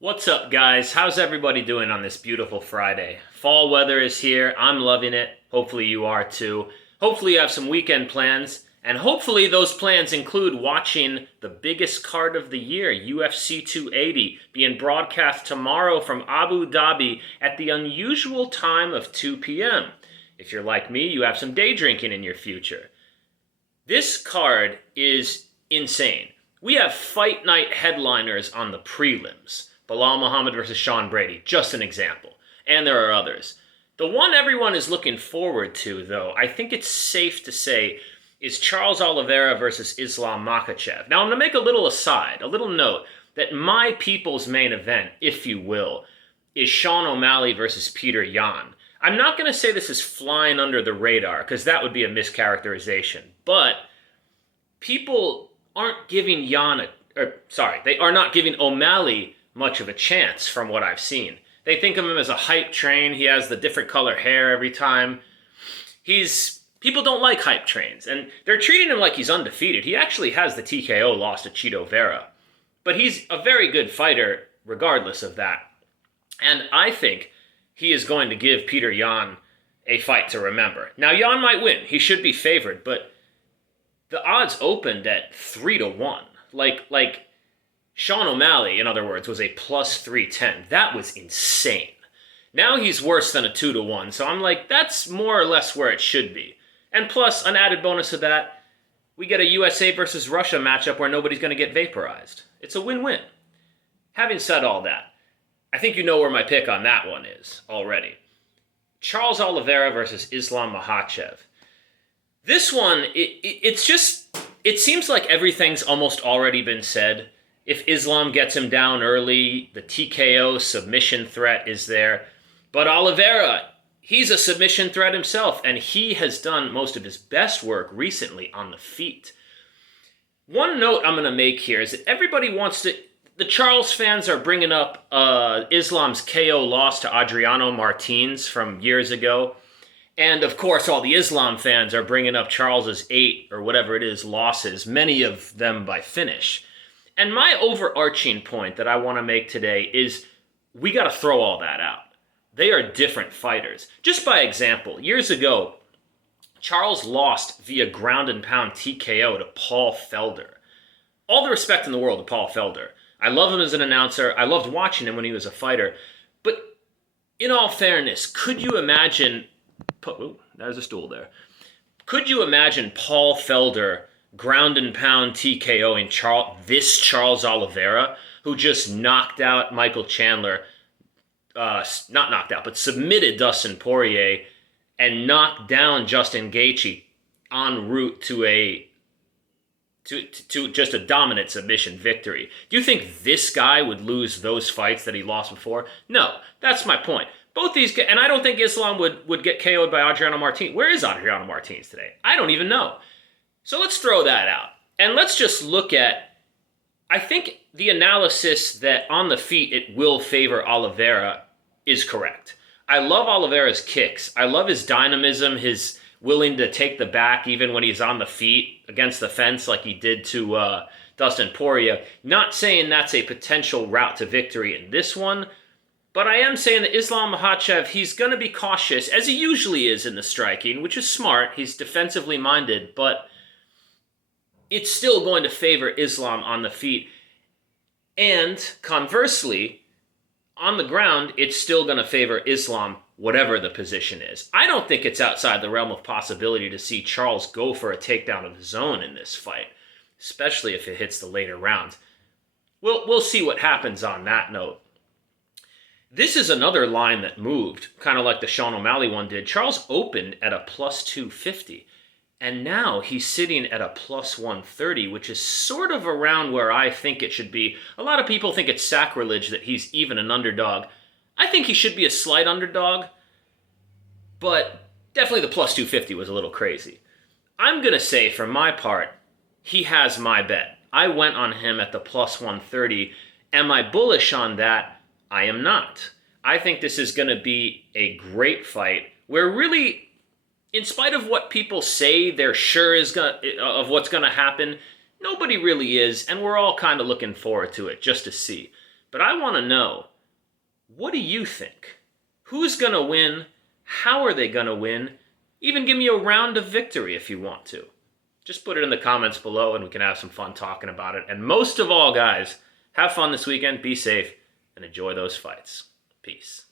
What's up, guys? How's everybody doing on this beautiful Friday? Fall weather is here. I'm loving it. Hopefully, you are too. Hopefully, you have some weekend plans. And hopefully, those plans include watching the biggest card of the year, UFC 280, being broadcast tomorrow from Abu Dhabi at the unusual time of 2 p.m. If you're like me, you have some day drinking in your future. This card is insane. We have fight night headliners on the prelims. Bilal Muhammad versus Sean Brady, just an example. And there are others. The one everyone is looking forward to, though, I think it's safe to say, is Charles Oliveira versus Islam Makhachev. Now, I'm going to make a little aside, a little note, that my people's main event, if you will, is Sean O'Malley versus Peter Yan. I'm not going to say this is flying under the radar, because that would be a mischaracterization. But people aren't giving they are not giving O'Malley much of a chance from what I've seen. They think of him as a hype train. He has the different color hair every time. People don't like hype trains, and they're treating him like he's undefeated. He actually has the TKO loss to Chito Vera. But he's a very good fighter regardless of that. And I think he is going to give Peter Yan a fight to remember. Now, Yan might win. He should be favored, but the odds opened at 3-1. Like Sean O'Malley, in other words, was a plus 310. That was insane. Now he's worse than a 2-1, so I'm like, that's more or less where it should be. And plus, an added bonus of that, we get a USA versus Russia matchup where nobody's going to get vaporized. It's a win-win. Having said all that, I think you know where my pick on that one is already. Charles Oliveira versus Islam Makhachev. This one, it seems like everything's almost already been said. If Islam gets him down early, the TKO submission threat is there. But Oliveira, he's a submission threat himself, and he has done most of his best work recently on the feet. One note I'm going to make here is that everybody wants to... The Charles fans are bringing up Islam's KO loss to Adriano Martins from years ago. And, of course, all the Islam fans are bringing up Charles's 8 or whatever it is losses, many of them by finish. And my overarching point that I want to make today is we got to throw all that out. They are different fighters. Just by example, years ago, Charles lost via ground and pound TKO to Paul Felder. All the respect in the world to Paul Felder. I love him as an announcer. I loved watching him when he was a fighter. But in all fairness, could you imagine... Oh, there's a stool there. Could you imagine Paul Felder ground and pound TKOing Charles Oliveira, who just knocked out Michael Chandler, not knocked out, but submitted Dustin Poirier and knocked down Justin Gaethje en route to just a dominant submission victory? Do you think this guy would lose those fights that he lost before? No, that's my point. Both these guys, and I don't think Islam would get KO'd by Adriano Martins. Where is Adriano Martins today? I don't even know. So let's throw that out. And let's just look at, I think the analysis that on the feet it will favor Oliveira is correct. I love Oliveira's kicks. I love his dynamism, his willing to take the back even when he's on the feet against the fence like he did to Dustin Poirier. Not saying that's a potential route to victory in this one, but I am saying that Islam Makhachev, he's going to be cautious, as he usually is in the striking, which is smart. He's defensively minded, but it's still going to favor Islam on the feet. And conversely, on the ground, it's still going to favor Islam, whatever the position is. I don't think it's outside the realm of possibility to see Charles go for a takedown of his own in this fight, especially if it hits the later rounds. We'll see what happens on that note. This is another line that moved, kind of like the Sean O'Malley one did. Charles opened at a plus 250, and now he's sitting at a plus 130, which is sort of around where I think it should be. A lot of people think it's sacrilege that he's even an underdog. I think he should be a slight underdog, but definitely the plus 250 was a little crazy. I'm going to say, for my part, he has my bet. I went on him at the plus 130. Am I bullish on that? I am not. I think this is going to be a great fight where really, in spite of what people say they're sure of what's going to happen, nobody really is, and we're all kind of looking forward to it just to see. But I want to know, what do you think? Who's going to win? How are they going to win? Even give me a round of victory if you want to. Just put it in the comments below and we can have some fun talking about it. And most of all, guys, have fun this weekend, be safe, and enjoy those fights. Peace.